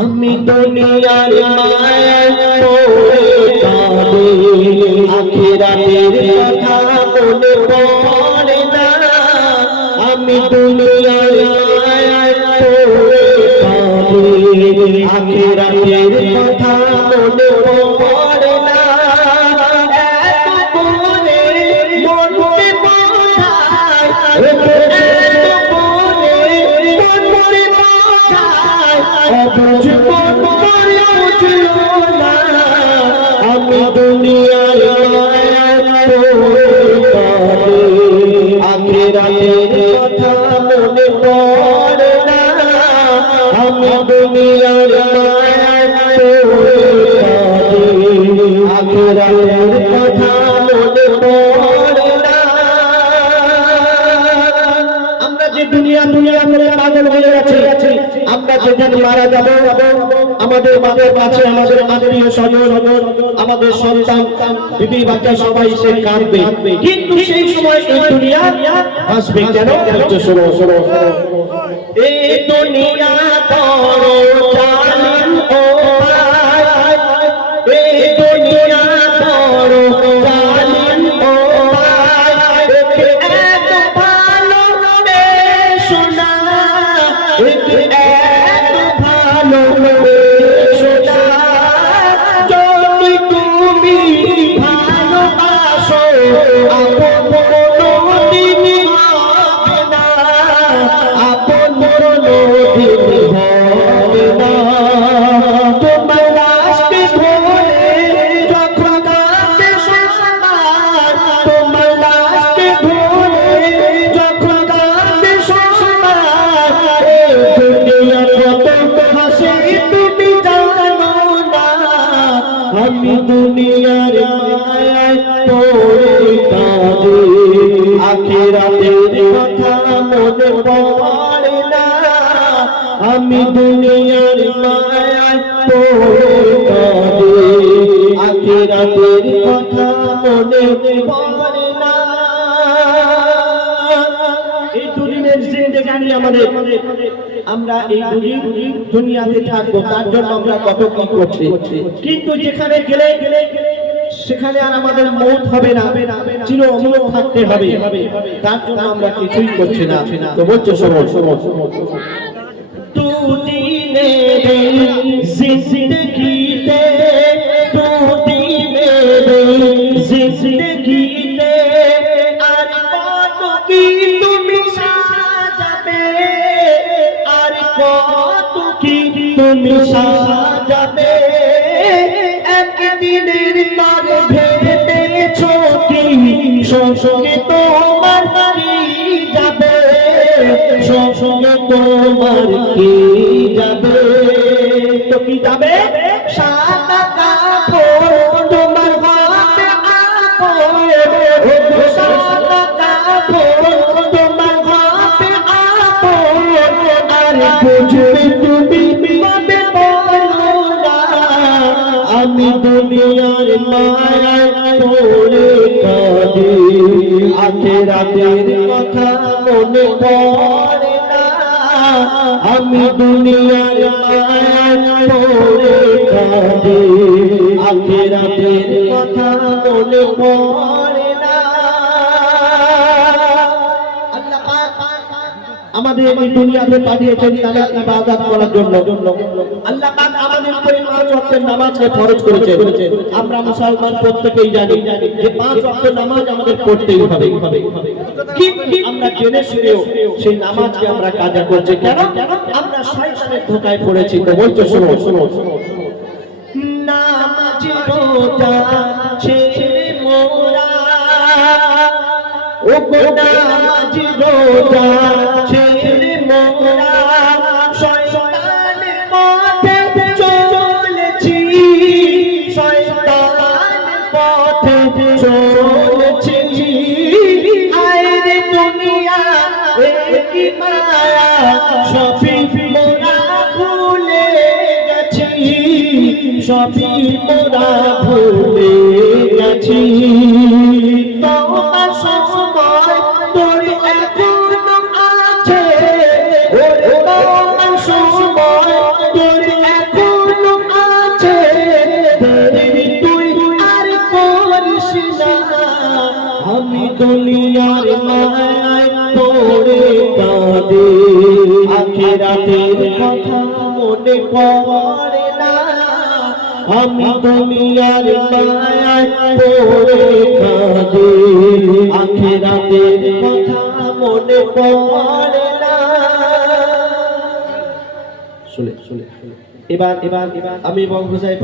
আমি দুনিয়ার মায়ায় পড়ে কাঁদি, আখিরাতের কথা মনে পড়ে না। আমি দুনিয়ার মায়ায় পড়ে কাঁদি, আখিরাতের কথা মনে পড়ে না। এত করে মনকে বোঝায়, এত করে মনকে বোঝায়, অবুঝ মন করে বুঝলো না। আমি দুনিয়ার মায়ায় পড়ে কাঁদি, আখিরাতের কথা মনে পড়ে না। আমি দুনিয়ার মায়ায় পড়ে কাঁদি, আখিরাতের কথা মনে পড়ে না। আমরা যে দুনিয়া করে পাগল হয়ে আছি, আমরা যেদিন মারা যাব আমাদের মাদের কাছে আমাদের আত্মীয় স্বজন, আমাদের সন্তান, বিবি বাচ্চা সবাই সে কাঁদবে, কিন্তু সেই সময় এই দুনিয়া আসবে কেন? শোনো শোনো, এই দুনিয়া বড় জালিম ও ভাই, এই দুনিয়া বড় জালিম ও ভাই, এত ভালো শোনা, এত ভালো শোনা, যদি তুমি ভালোবাসো আপন কোনদিন হবে না, আপন কোনদিন হবে না। তোমার লাশকে ধরে যখন কাঁদে সবার, তোমার লাশকে ধরে যখন কাঁদে সবার, এই দুনিয়া কত হাসে তুমি জানো না। আমি দুনিয়ার মায়ায় পড়ে কাঁদি, আখিরাতের কথা মনে পড়ে না। আমি দুনিয়ার মায়ায় পড়ে কাঁদি, আখিরাতের কথা মনে পড়ে না। এই দুনিয়ার জিন্দেগানি আমাদের, আমরা এই দুনিয়াতে থাকবো, তার জন্য আমরা কত কি করছি, কিন্তু যেখানে গেলে সেখানে আর আমাদের মৌত হবে না, চির অমর থাকতে হবে, তার জন্য আমরা কিছুই করছি না। তো বলছো শোনো শোনো, দুদিনে জিন্দগিতে, দুদিনে জিন্দগিতে আর কত কি তুমি সাজাবে, আর কত কি তুমি সাজাবে। একদিনের তার ভেবেছ কি সঙ্গে তোমার কি যাবে, সঙ্গে তোমার কি যাবে, তো কি যাবে? সাদা কাপড় তোমার হাতে আপন, সাদা কাপড় তোমার হাতে আপন, আর বুঝবে তুমি কবে বলো না। আমি দুনিয়ার মায়ায় পড়ে কাঁদি, আখিরাতের কথা মনে পড়ে না। আমি দুনিয়ার মায়ায় পড়ে কাঁদি, আখিরাতের কথা মনে পড়ে না। আল্লাহ পাক আমাদের এই দুনিয়াতে পাঠিয়েছেন তার ইবাদত করার জন্য। আল্লাহ পাক আমাদের উপরে 5 ওয়াক্তের নামাজকে ফরজ করেছেন। আমরা মুসলমান প্রত্যেকেই জানি যে 5 ওয়াক্ত নামাজ আমাদের পড়তেই হবে, কিন্তু আমরা জেনে শুনেও সেই নামাজকে আমরা কাজা করছি কেন? আমরা শয়তানের ধোঁকায় পড়েছি। তো বলছো শোনো শোনো, নামাজ রোজা ছেড়ে মোরা, ও গো নামাজ রোজা ছেড়ে মোরা শয়তানের পথে চলেছি, শয়তানের পথে চলেছি। আয় রে দুনিয়া কি মায়া, সবই মোরা ভুলে গেছি, সবই মোরা ভুলে গেছি। তোমার সময় তোর এখনো আছে, ওরে তোমার আমি দুনিয়ার মায়ায় পড়ে কাঁদি আখিরাতের কথা মনে পড়ে না আমি দুনিয়ার মায়ায় পড়ে কাঁদি আখিরাতের কথা মনে পড়ে না শুনে এবার আমি বঙ্গসাই